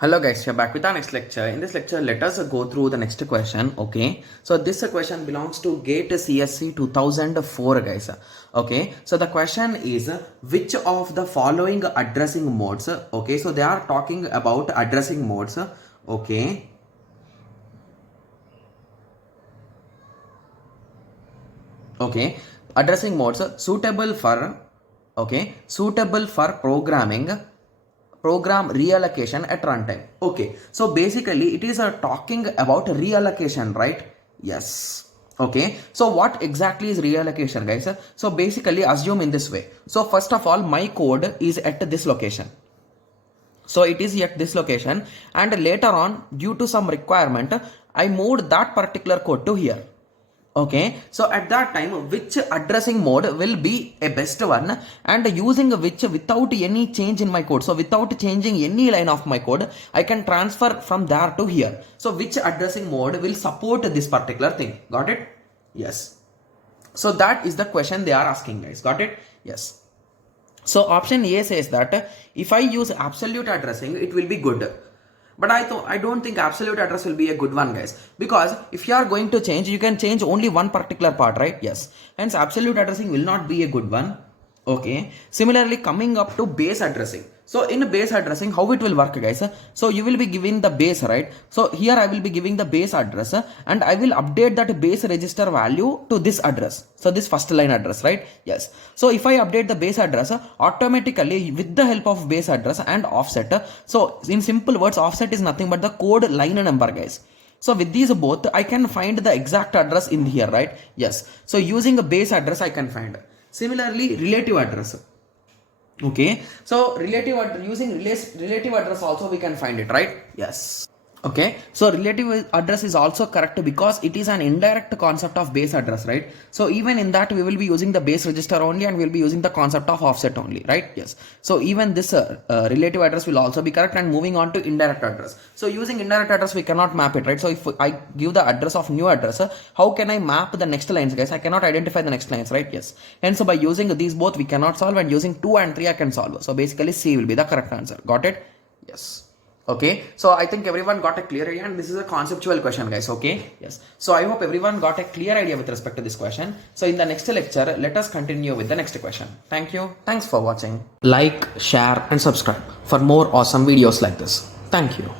Hello guys, we are back with our next lecture. In this lecture, let us go through the next question. Okay, so this question belongs to GATE CSC 2004 guys. Okay, so the question is which of the following addressing modes? Okay, so they are talking about addressing modes. Okay, addressing modes suitable for program reallocation at runtime. Okay, so basically it is talking about reallocation, right? Yes. Okay, so what exactly is reallocation guys? So basically assume in this way. So first of all, my code is at this location. So it is at this location, and later on due to some requirement I moved that particular code to here. Okay, so at that time which addressing mode will be a best one, and using which without any change in my code, so without changing any line of my code, I can transfer from there to here. So which addressing mode will support this particular thing? Got it? Yes. So that is the question they are asking guys. Got it? Yes. So option A says that if I use absolute addressing, it will be good. But I don't think absolute address will be a good one guys, because if you are going to change, you can change only one particular part, right? Yes, hence absolute addressing will not be a good one. Okay, similarly coming up to base addressing. So in base addressing, how it will work guys? So you will be giving the base, right? So here I will be giving the base address, and I will update that base register value to this address. So this first line address, right? Yes. So if I update the base address, automatically with the help of base address and offset. So in simple words, offset is nothing but the code line number guys. So with these both, I can find the exact address in here, right? Yes. So using a base address, I can find. Similarly, relative address. Okay, so using relative address also we can find it, right? Yes. Okay, so relative address is also correct because it is an indirect concept of base address, right? So even in that we will be using the base register only, and we will be using the concept of offset only, right? Yes. So even this relative address will also be correct. And moving on to indirect address. So using indirect address we cannot map it, right? So if I give the address of new address, how can I map the next lines guys? I cannot identify the next lines, right? Yes. And so by using these both we cannot solve, and using 2 and 3 I can solve. So basically C will be the correct answer. Got it? Yes. Okay, so I think everyone got a clear idea, and this is a conceptual question guys. Okay, yes, so I hope everyone got a clear idea with respect to this question. So in the next lecture, let us continue with the next question. Thank you. Thanks for watching. Like, share and subscribe for more awesome videos like this. Thank you.